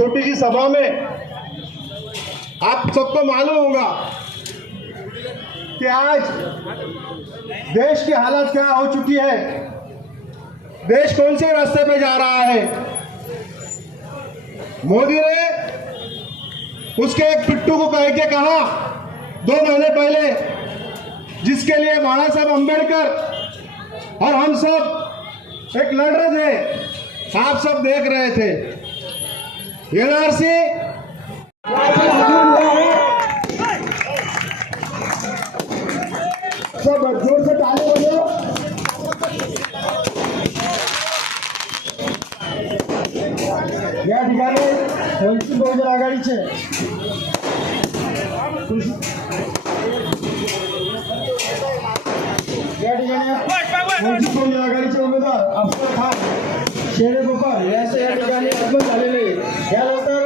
छोटी सी सभा में आप सबको मालूम होगा कि आज देश की हालत क्या हो चुकी है, देश कौन से रास्ते पे जा रहा है। मोदी ने उसके एक पिट्टू को कह के कहा 2 महीने पहले, जिसके लिए बाबा साहब अम्बेडकर और हम सब एक लड़ रहे थे, आप सब देख रहे थे। एनआरसी सब जोर से ताली बजाओ। या ठिकाणी वंचित बहुजन आघाडीचे वंचित बहुजन आघाडीचे उमेदवार अफजल खान शेरे गोपाल यांचे या ठिकाणी आगमन झालेले। यानंतर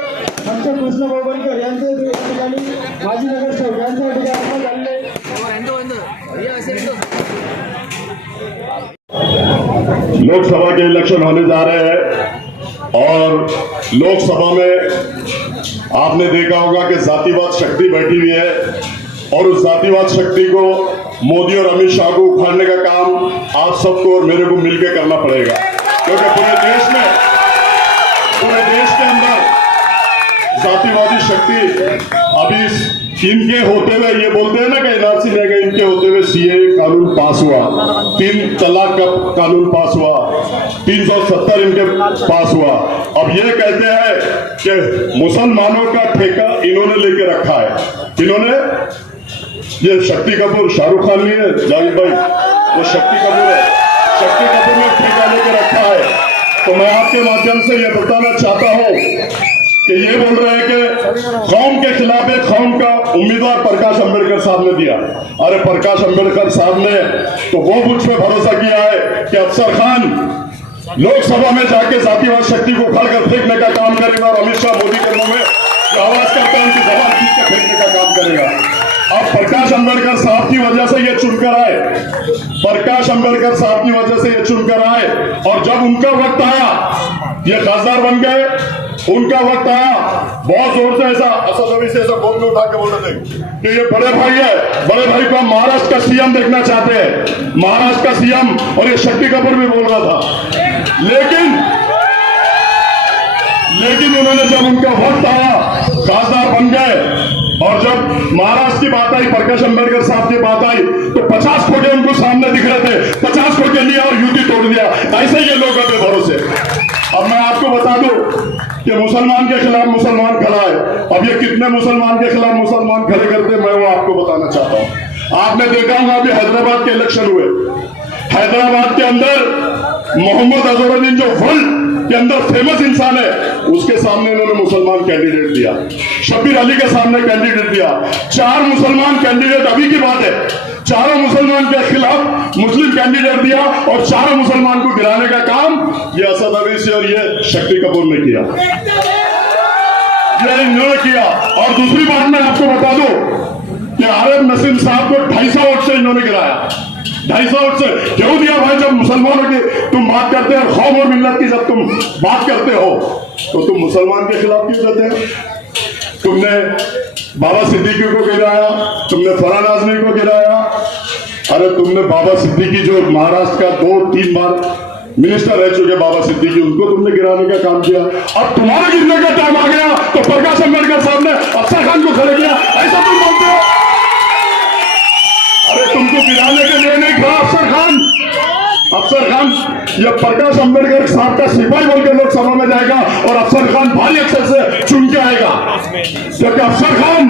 आमचे कृष्ण बनकर यांचे या ठिकाणी माजी नगरसेवक यांच्या या ठिकाणी आगमन झालेले। लोकसभा के इलेक्शन होने जा रहे हैं और लोकसभा में आपने देखा होगा कि जातिवाद शक्ति बैठी हुई है और उस जातिवाद शक्ति को मोदी और अमित शाह को उखाड़ने का काम आप सबको और मेरे को मिलकर करना पड़ेगा, क्योंकि पूरे देश के अंदर जातिवादी शक्ति अभी इनके होते हुए, ये बोलते हैं ना कि एनआरसी ले गए, इनके होते हुए सीएए कानून पास हुआ, 3 तलाक का कानून पास हुआ, 370 इनके पास हुआ। अब ये कहते हैं कि मुसलमानों का ठेका इन्होंने लेके रखा है। इन्होंने, ये शक्ति कपूर, शाहरुख खान नहीं है जाहिद भाई, ये शक्ति कपूर है, शक्ति कपूर ने ठेका लेके रखा है। तो मैं आपके माध्यम से ये बताना चाहता हूँ कि ये बोल रहे हैं कि कौम के खिलाफ एक कौम का उम्मीदवार प्रकाश अंबेडकर साहब ने दिया। अरे प्रकाश अंबेडकर साहब ने तो वो मुझ पे भरोसा किया है कि अफसर खान लोकसभा में जाके जातिवाद शक्ति को उखाड़ कर फेंकने का काम करेगा और अमित शाह मोदी के मुंह में जो आवाज करता है उनकी जबान खींच कर फेंकने का काम करेगा। अब प्रकाश अंबेडकर साहब की वजह से ये चुनकर आए, प्रकाश अंबेडकर साहब की वजह से ये चुनकर आए, और जब उनका वक्त आया ये खासदार बन गए, उनका वक्त आया, बहुत जोर से ऐसा असदवी से ऐसा बोल के उठा के बोल रहे थे कि ये बड़े भाई है, बड़े भाई को हम महाराष्ट्र का सीएम देखना चाहते हैं, महाराष्ट्र का सीएम। और ये शक्ति कपूर भी बोल रहा था, लेकिन उन्होंने जब उनका वक्त आया खासदार बन गए। और जब महाराष्ट्र की बात आई, प्रकाश अंबेडकर साहब की बात आई, तो 50 कोटे उनको सामने दिख रहे थे, 50 कोटे लिया और युति तोड़ दिया। ऐसे ये लोग अपने भरोसे। अब मैं आपको बता दूं कि मुसलमान के खिलाफ मुसलमान खड़ा है। अब ये कितने मुसलमान के खिलाफ मुसलमान खड़े करते, मैं वो आपको बताना चाहता हूँ। आपने देखा होगा अभी हैदराबाद के इलेक्शन हुए, हैदराबाद के अंदर मोहम्मद अजहरुद्दीन जो वर्ल्ड के अंदर फेमस इंसान है, उसके सामने उन्होंने मुसलमान कैंडिडेट दिया, शब्बीर अली के सामने कैंडिडेट दिया। 4 मुसलमान कैंडिडेट, अभी की बात है, 4 मुसलमान के खिलाफ मुस्लिम कैंडिडेट दिया और 4 मुसलमान को गिराने का काम ये असद अवीसी और ये शक्ति कपूर ने किया, ये इन्होंने किया। और दूसरी बात मैं आपको बता दूं कि आरिफ नसीम साहब को 250 वोट से इन्होंने गिराया, 250 वोट से। क्यों दिया भाई? जब मुसलमानों की तुम बात करते हो, कौम और मिल्लत की जब तुम बात करते हो, तो तुम मुसलमान के खिलाफ क्यों देते हो? तुमने बाबा सिद्दीकी को गिराया, तुमने फरहान आजमी को गिराया। अरे तुमने बाबा सिद्दीकी जो महाराष्ट्र का 2-3 बार मिनिस्टर रह चुके बाबा सिद्दीकी, उनको तुमने गिराने का काम किया। अब तुम्हारा गिरने का टाइम आ गया तो प्रकाश अंबेडकर साहब ने अफसर खान को खड़े किया, ऐसा तुम बोलते हो? अरे तुमको गिराने के लिए नहीं खड़ा अफसर खान। अफसर खान ये प्रकाश अंबेडकर साहब का सिपाही बोल के लोकसभा में जाएगा और अफसर खान भारी अक्षर से चुन के आएगा, क्योंकि अफसर खान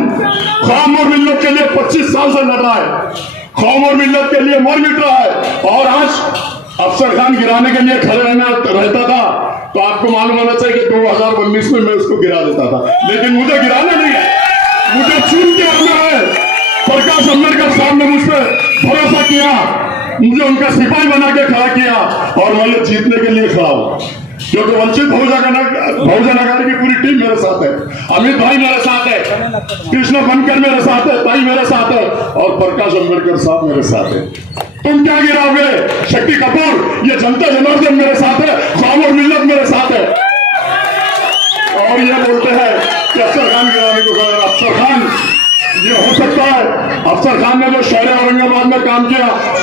कौम और मिल्लत के लिए 25 साल से लड़ रहा है, कौम और मिल्लत के लिए मर मिट रहा है। और आज अफसर खान गिराने के लिए खड़े रहता था तो आपको मालूम होना चाहिए कि 2019 में मैं उसको गिरा देता था, लेकिन मुझे गिराना नहीं है, मुझे चुन के आना है। प्रकाश अंबेडकर साहब ने मुझ पर भरोसा किया, मुझे उनका सिपाही बना के खड़ा किया और मैं ये जीतने के लिए खड़ा हूं, क्योंकि वंचित बहुजन आघाड़ी की पूरी टीम मेरे साथ है, अमित भाई मेरे साथ है, कृष्ण बनकर मेरे साथ है, ताई मेरे साथ है और प्रकाश अंबेडकर साहब मेरे साथ है। तुम क्या गिराओगे? शक्ति कपूर, ये जनता जनार्दन मेरे साथ है, कौम और मिल्लत मेरे साथ है। और ये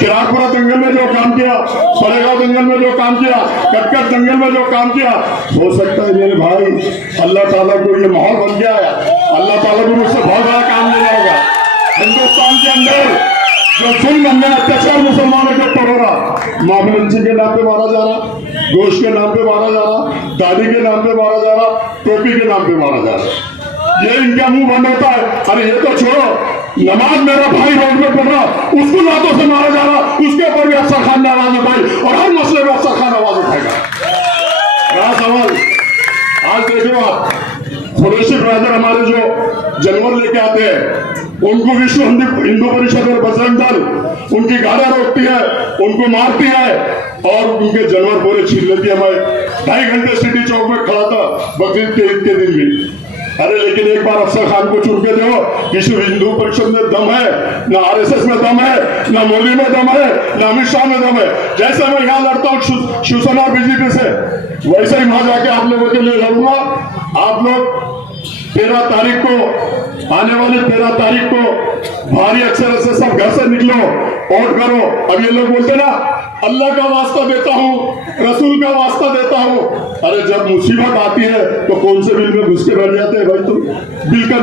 चिरागपुरा दंगल में जो काम किया, परेगांव दंगल में जो काम किया, कटकट दंगल में जो काम किया, हो सकता है मेरे भाई अल्लाह ताला को ये माहौल बन गया है, अल्लाह ताला को मुझसे बहुत बड़ा काम लेना होगा। हिंदुस्तान के अंदर जो जुल्म अन्याय अत्याचार मुसलमानों के ऊपर हो रहा, माँ बहन के नाम पे मारा जा रहा, गोश्त के नाम पे मारा जा रहा, दादी के नाम पे मारा जा रहा, टोपी के नाम पे मारा जा रहा, ये इनका मुंह बंद होता है। अरे ये तो छोड़ो, नमाज मेरा भाई रोड में पढ़ रहा, उसको लातों से मारा जा रहा, उसके ऊपर भी अफसर खान ने आवाज उठाई और हर मसले में अफसर खान आवाज उठाएगा। बड़ा सवाल, आज देखो आप कुरैशी ब्रदर हमारे जो जानवर लेके आते हैं, उनको विश्व हिंदू परिषद और बजरंग दल उनकी गाड़ियां रोकती है, उनको मारती है और उनके जानवर पूरे छीन लेती है। मैं 2.5 घंटे सिटी चौक में खड़ा था बकरीद के ईद के दिन भी। अरे लेकिन एक बार अफसर खान को चुन के दो, विश्व हिंदू परिषद में दम है, ना आरएसएस में दम है, ना मोदी में दम है, ना अमित शाह में दम है। जैसे मैं यहाँ लड़ता हूँ शिवसेना और बीजेपी से, वैसे ही वहां जाके आप लोगों के लिए लड़ूंगा। आप लोग 13 तारीख को, आने वाली 13 तारीख को भारी अक्षर से सब घर से निकलो, वोट करो। अब ये लोग बोलते ना अल्लाह का वास्ता देता हूँ, रसूल का वास्ता देता हूँ। अरे जब मुसीबत आती है तो कौन से बिल में घुस के बैठ जाते हैं भाई? तुम बिल का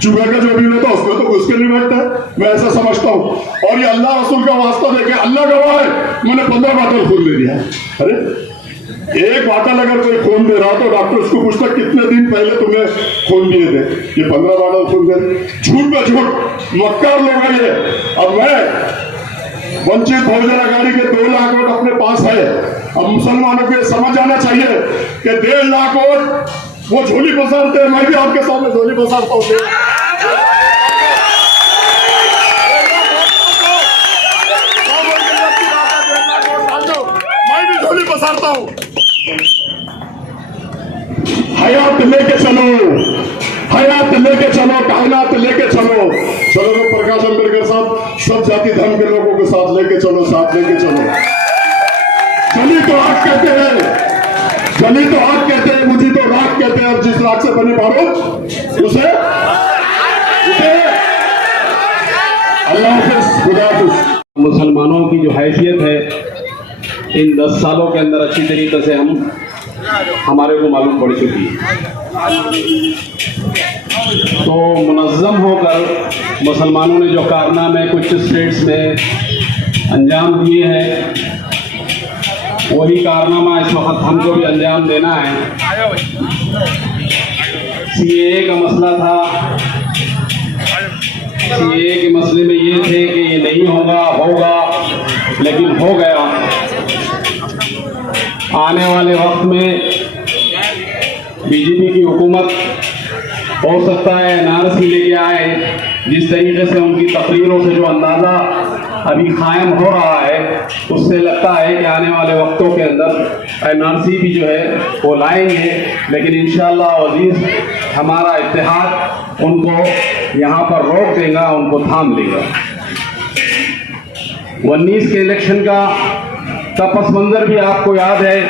चुभे का जो बिल होता है उसमें तो घुस के नहीं बैठता है, मैं ऐसा समझता हूँ। और ये अल्लाह रसूल का वास्ता देके, अल्लाह गवाह है, मैंने 15 बाटल खून दे दिया है। अरे एक बाटल अगर कोई खून दे रहा तो डॉक्टर उसको पूछता कितने दिन पहले तुमने खून दिए थे, ये 15 बाटल खून दे। झूठ पे झूठ, मक्कार लोग हैं ये। अब मैं वंचित बहुजन अघाड़ी के 2 लाख वोट अपने पास है। अब मुसलमानों को समझ जाना चाहिए कि 1.5 लाख वोट वो झोली पसारते हैं, मैं भी आपके सामने झोली पसारता हूँ। मैं भी झोली पसारता हूँ। हयात लेके चलो, हयात लेके चलो, कायनात लेके चलो। चलो तो प्रकाश अंबेडकर साहब सब जाति धर्म के लोगों के साथ लेके चलो, साथ लेके चलो। चली तो आग कहते हैं, चली तो आग कहते हैं, मुझे तो राख कहते हैं। और जिस राख से बनी बारूद उसे अल्लाह हाफिज़, खुदा हाफिज़। मुसलमानों की जो हैसियत है इन 10 सालों के अंदर अच्छी तरीके से हमारे को मालूम पड़ चुकी है। तो मुनज़्ज़म होकर मुसलमानों ने जो कारनामे कुछ स्टेट्स में अंजाम दिए हैं, वही कारनामा इस वक्त हमको भी अंजाम देना है। सीएए का मसला था, सीएए के मसले में ये थे कि ये नहीं होगा, लेकिन हो गया। आने वाले वक्त में बीजेपी की हुकूमत हो सकता है एनआरसी लेके आए। जिस तरीके से उनकी तकरीरों से जो अंदाज़ा अभी कायम हो रहा है, उससे लगता है कि आने वाले वक्तों के अंदर एनआरसी भी जो है वो लाएंगे। लेकिन इंशाअल्लाह अज़ीज़ हमारा इत्तेहाद उनको यहाँ पर रोक देगा, उनको थाम लेगा। 19 के इलेक्शन का पस मंज़र भी आपको याद है,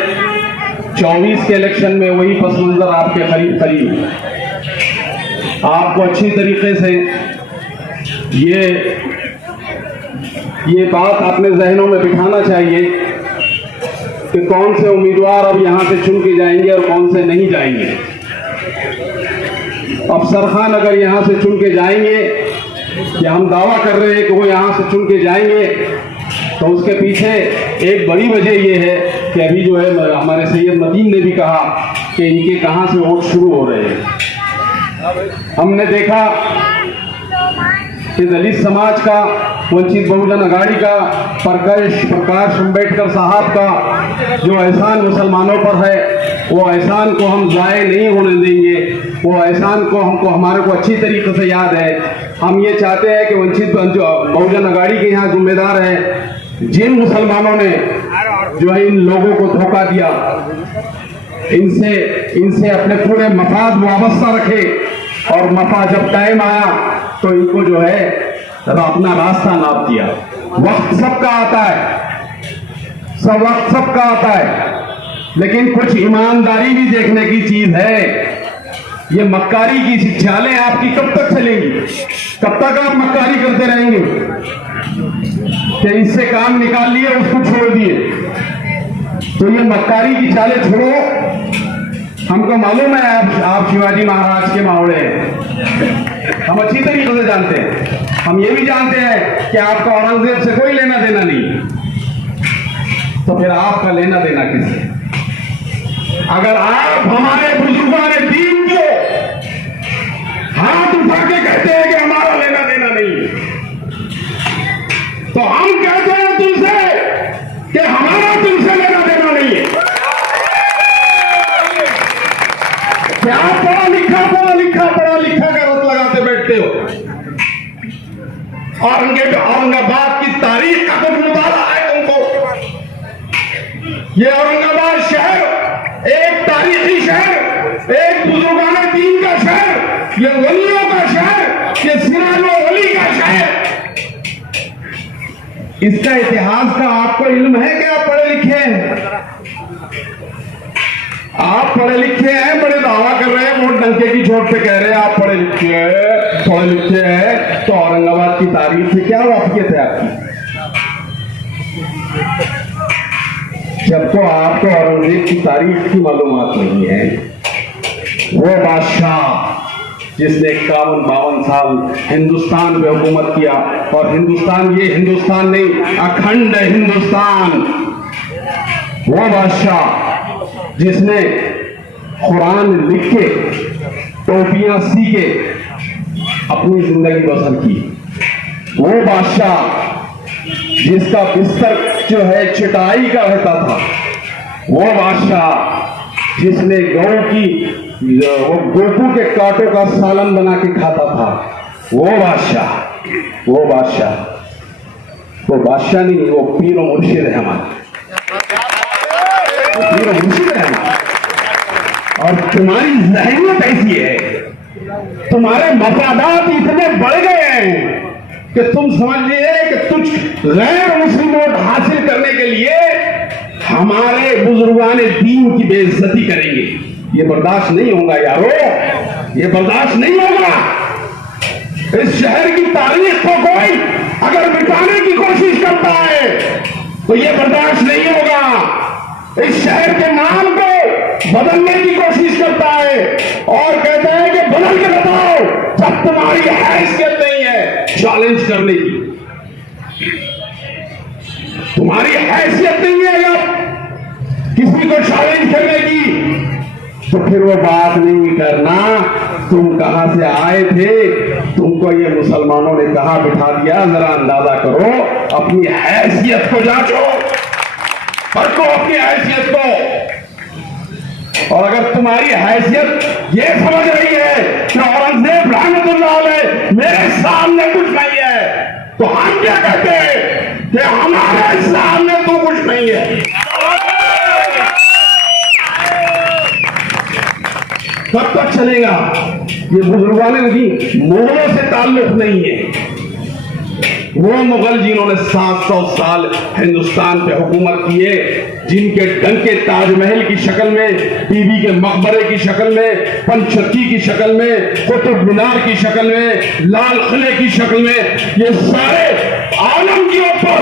24 के इलेक्शन में वही पस मंज़र आपके करीब आपको अच्छी तरीके से ये बात अपने जहनों में बिठाना चाहिए कि कौन से उम्मीदवार अब यहाँ से चुन के जाएंगे और कौन से नहीं जाएंगे। अफसर खान अगर यहाँ से चुन के जाएंगे, या हम दावा कर रहे हैं कि वो यहाँ से चुन के जाएंगे, तो उसके पीछे एक बड़ी वजह ये है कि अभी जो है हमारे सैयद मतीन ने भी कहा कि इनके कहाँ से वोट शुरू हो रहे हैं। हमने देखा कि दलित समाज का, वंचित बहुजन अघाड़ी का, प्रकाश अंबेडकर साहब का जो एहसान मुसलमानों पर है, वो एहसान को हम ज़ाय नहीं होने देंगे। वो एहसान को हमारे को अच्छी तरीके से याद है। हम ये चाहते हैं कि वंचित बहुजन अघाड़ी के यहाँ जिम्मेदार है जिन मुसलमानों ने जो है इन लोगों को धोखा दिया, इनसे अपने पूरे मफाद वाबस्ता रखे, और मफा जब टाइम आया तो इनको जो है अपना रास्ता नाप दिया। वक्त सबका आता है, वक्त सबका आता है, लेकिन कुछ ईमानदारी भी देखने की चीज है। ये मक्कारी की चालें आपकी कब तक चलेंगी? कब तक आप मक्कारी करते रहेंगे? कि इससे काम निकाल लिए, उसको छोड़ दिए। तो ये मक्कारी की चालें छोड़ो। हमको मालूम है आप शिवाजी महाराज के मावड़े हैं, हम अच्छी तरीके से जानते हैं। हम ये भी जानते हैं कि आपका औरंगजेब से कोई लेना देना नहीं, तो फिर आपका लेना देना किससे? अगर आप हमारे बुजुर्गान दीन को हाथ उठा के कहते हैं कि हमारा लेना देना नहीं, तो हम कहते हैं तुमसे कि हमारा तुमसे लेना देना नहीं है। क्या पढ़ा लिखा का रट लगाते बैठते हो? औरंगाबाद की तारीख का कुछ मुताला है तुमको? ये औरंगाबाद शहर एक तारीखी शहर, एक बुजुर्गाने दीन का शहर, ये वलियों का शहर, ये सिराजो वली का शहर। इसका इतिहास का आपको इल्म है कि आप पढ़े लिखे हैं? आप पढ़े लिखे हैं, बड़े दावा कर रहे हैं, वोट डंके की चोट पे कह रहे हैं आप पढ़े लिखे हैं। तो औरंगाबाद की तारीख से क्या वाकियत है आपकी? जब तो आपको औरंगजेब की तारीख की मालूमात नहीं है, वो बादशाह जिसने 51-52 साल हिंदुस्तान पे हुकूमत किया, और हिंदुस्तान ये हिंदुस्तान नहीं, अखंड हिंदुस्तान। वो बादशाह जिसने कुरान लिख के, टोपियां सी के अपनी जिंदगी बसर की। वो बादशाह जिसका बिस्तर जो है चटाई का रहता था। वो बादशाह जिसने गौ की गोपू के कांटों का सालन बना के खाता था। वो बादशाह नहीं, वो पीर और मुर्शिद है हमारे, पीर और मुर्शिद है हमारे। और तुम्हारी ज़हनियत ऐसी है, तुम्हारे मफादात इतने बढ़ गए हैं कि तुम समझ लिए कि कुछ गैर मुस्लिम वोट हासिल करने के लिए हमारे बुजुर्गाने दीन की बेइज्जती करेंगे। ये बर्दाश्त नहीं होगा यारो, ये बर्दाश्त नहीं होगा। इस शहर की तारीख को कोई अगर मिटाने की कोशिश करता है तो ये बर्दाश्त नहीं होगा। इस शहर के नाम को बदलने की कोशिश करता है और कहता है कि बदल के बताओ, जब तुम्हारी हैसियत नहीं है चैलेंज करने की, तुम्हारी हैसियत नहीं है जब किसी को चैलेंज करने की, तो फिर वो बात नहीं करना तुम कहां से आए थे, तुमको ये मुसलमानों ने कहां बिठा दिया, जरा अंदाजा करो, अपनी हैसियत को जांचो, परखो अपनी हैसियत को। और अगर तुम्हारी हैसियत ये समझ रही है कि औरंगजेब रहमतुल्लाह अलैह मेरे सामने कुछ नहीं है, तो हम क्या कहते हैं कि हमारे सामने तो कुछ नहीं है। कब तक चलेगा? ये बुजुर्गाने नहीं, मुगलों से ताल्लुक नहीं है। वो मुगल जिन्होंने 700 साल हिंदुस्तान पे हुकूमत किए, जिनके डंके ताजमहल की शक्ल में, बीबी के मकबरे की शक्ल में, पंचक्की की शक्ल में, कुतुब मीनार की शक्ल में, लाल किले की शक्ल में, ये सारे आलम के ऊपर,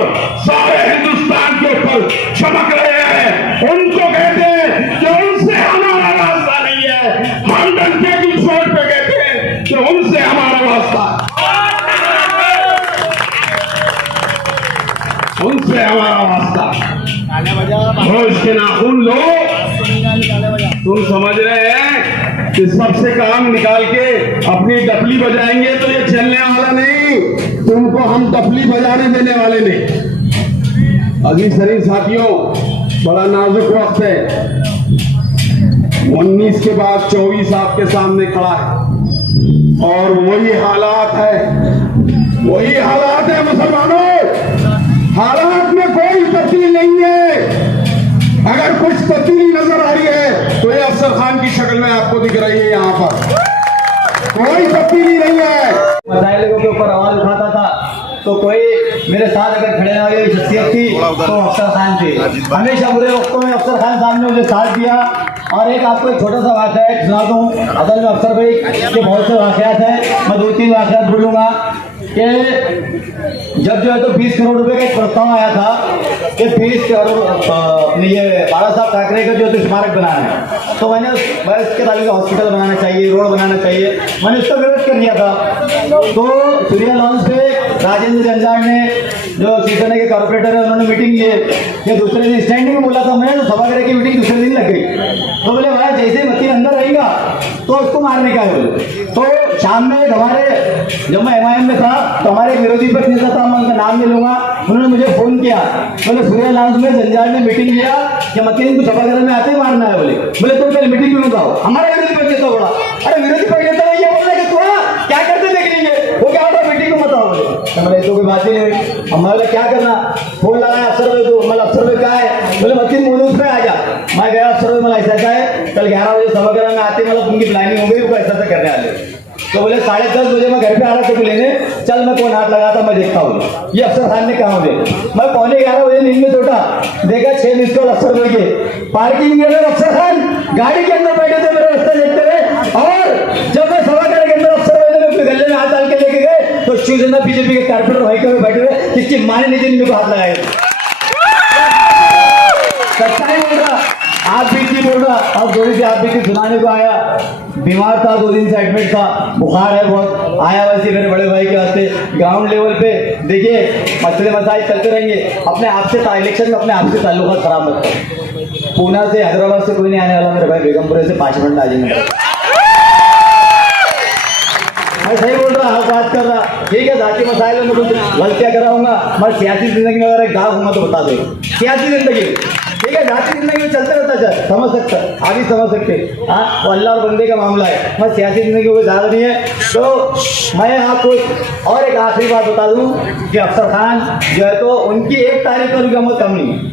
सारे हिंदुस्तान के ऊपर चमक रहे हैं। उनको कहते हैं कि उनसे हमारा रास्ता नहीं है। हम डंके की चोट पे कहते हैं कि उनसे हमारा रास्ता है, उनसे हमारा वास्ता। होश के नाखून लो। तुम समझ रहे हैं कि सबसे काम निकाल के अपनी डफली बजाएंगे तो ये चलने वाला नहीं, तुमको हम डफली बजाने देने वाले नहीं। अजीज शरीफ साथियों, बड़ा नाजुक वक्त है। 19 के बाद 24 आपके सामने खड़ा है और वही हालात है मुसलमानों। हालात में कोई तब्दीली नहीं है। अगर कुछ तब्दीली नजर आ रही है तो ये अफसर खान की शक्ल में आपको दिख रही है। यहाँ पर कोई तब्दीली नहीं है। मसाइलों के ऊपर आवाज उठाता था तो कोई मेरे साथ अगर खड़े वाली शख्सियत थी तो अफसर खान थी। हमेशा बुरे वक्तों में अफसर खान साहब ने मुझे साथ दिया। और एक आपको एक छोटा सा वाक़या सुना दूँ। असल में अफसर भाई के बहुत से वाक़यात हैं, मैं 2-3 वाक़यात बोलूँगा। कि जब जो है तो 20 करोड़ रुपए का एक प्रस्ताव आया था कि 20 करोड़ अपने ये बाला साहब ठाकरे का जो है तो स्मारक बनाना है, तो मैंने इसके तालिका हॉस्पिटल बनाना चाहिए, रोड बनाना चाहिए, मैंने उसका विरोध कर दिया था। तो सूर्या लॉन्च पे राजेंद्र जंजाड़ ने जो शिवसेना के कॉर्पोरेटर है उन्होंने मीटिंग लिए, ये दूसरे दिन स्टैंडिंग में बोला था मैंने, तो सभागृह की मीटिंग दूसरे दिन लग गई। तो बोले भाई जैसे ही मतीन अंदर रहेगा तो उसको मारने का है बोले। तो शाम में हमारे जब मैं MIM में था तो हमारे एक विरोधी पक्ष नेता था, मैं उनका नाम नहीं लूंगा, उन्होंने मुझे फोन किया, बोले सूर्या लॉन्च में जंजाड़ ने मीटिंग लिया कि मतीन को सभागृह में आते ही मारना है बोले। बोले तुम पहले मीटिंग में बताओ। हमारा विरोधी पक्ष नेता बोला, अरे विरोधी पक्ष नेता ये बोल रहे कि तू क्या करते देख लीजिए, वो क्या होता मीटिंग में बताओ बोले। हमारे तो कोई बात ही नहीं हुई। हमारे क्या करना, फोन लगाया अफसर भाई को, मतलब अफसर भाई क्या है, बोले मतीन मोनूस पे आ जा। मैं गया अफसर भाई, मतलब ऐसा है कल 11 बजे सभागृह में आते मतलब उनकी प्लानिंग हो गई, वो ऐसा करने वाले। तो बोले 10:30 बजे मैं घर पे आ रहा था लेने, चल मैं कौन हाथ लगाता मैं देखता हूँ, ये अफसर खान ने कहा मुझे। मैं 11:15 बजे नींद में सोटा, देखा 6 मिस कॉल अफसर भाई के, पार्किंग में अफसर खान गाड़ी के अंदर बैठे थे मेरे रास्ता देखते हुए, और जब मैं सभागृह के अंदर अफसर भाई ने अपने गले में हाथ डाल के लेके गए तो शिवसेना बीजेपी के कारपोरेटर भाई के बैठे हुए, किसकी माने नीचे नीचे को हाथ लगाए। सच्चाई बोल रहा, आप भी की बोल रहा, और थोड़ी सी आप भी की सुनाने को आया, बीमार था 2 दिन से एडमिट था, बुखार है बहुत, आया वैसे मेरे बड़े भाई के वास्ते। ग्राउंड लेवल पे देखिए मसले मसाइल चलते रहेंगे, अपने आप से इलेक्शन में अपने आप से ताल्लुकात खराब मत करो। पूना से हैदराबाद से कोई नहीं आने वाला मेरे भाई, बेगमपुरे से 5 मिनट आ जाएंगे। मैं सही बोल रहा हूँ, बात कर रहा, ठीक है जाति मसाइल में कुछ गलतियाँ कराऊंगा, मैं सियासी जिंदगी में अगर एक दाग हूँ तो बता दो, सियासी जिंदगी ठीक है, जाति जिंदगी में चलते रहता है, समझ सकता आगे समझ सकते, हाँ वो अल्लाह और बंदे का मामला है, मैं सियासी जिंदगी में ज्यादा नहीं है। तो मैं आपको और एक आखिरी बात बता दूं कि अफसर खान जो है तो उनकी 1 तारीख पर भी कम नहीं है,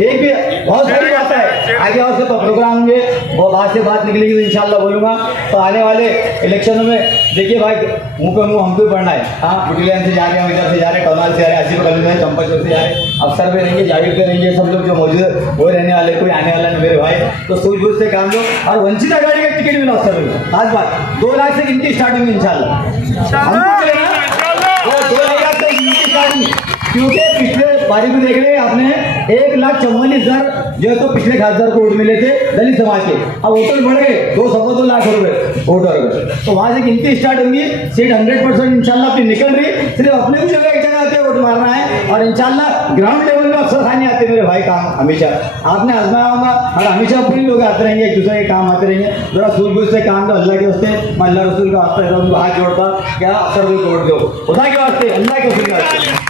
एक भी बहुत सारी बात है, आगे और से प्रोग्राम होंगे, वो बात से बात निकलेगी तो इंशाल्लाह बोलूँगा। तो आने वाले इलेक्शनों में देखिए भाई मुँह पे मुँह हमको पढ़ना है, हाँ बुटीलैंड से जा रहे हैं, इधर से जा रहे हैं, टोनाल से जा रहे हैं, आसिफ कॉलेज में चंपाचौक से जा रहे हैं, अफसर पे रहेंगे, जावेद पे रहेंगे, सब लोग जो मौजूद वो रहने वाले, कोई आने वाला नहीं मेरे भाई। तो सूझबूझ से काम लो, और वंचित आघाड़ी का टिकट मिला अफसर में, खास बात 2 लाख से गिनती स्टार्ट होंगी इंशाल्लाह, हमको लेना 2 लाख से गिनती स्टार्ट होंगी, क्योंकि पिछले बारी में देख रहे हैं आपने 1,44,000 जो है तो पिछले खासदार को वोट मिले थे दलित समाज के, अब वोटर बढ़ गए 2 लाख रुपए वोट हो गए। तो वहां से गिनती स्टार्ट होंगी, सीट 100% इंशाल्लाह अपनी निकल रही, सिर्फ अपने को जगह एक जगह आते वोट मारना है, और इंशाल्लाह ग्राउंड लेवल में अफसर खाने आते मेरे भाई काम हमेशा आपने आजमाया होगा, और हमेशा पूरी लोग आते रहेंगे, एक दूसरे के काम आते रहेंगे, जरा सूझबूझ से काम दो अल्लाह के वास्ते, मैं अल्लाह रसूल का वास्ता उनको हाथ जोड़ता क्या अफसर को वोट दो, खुदा के वास्ते, अल्लाह के वास्ते।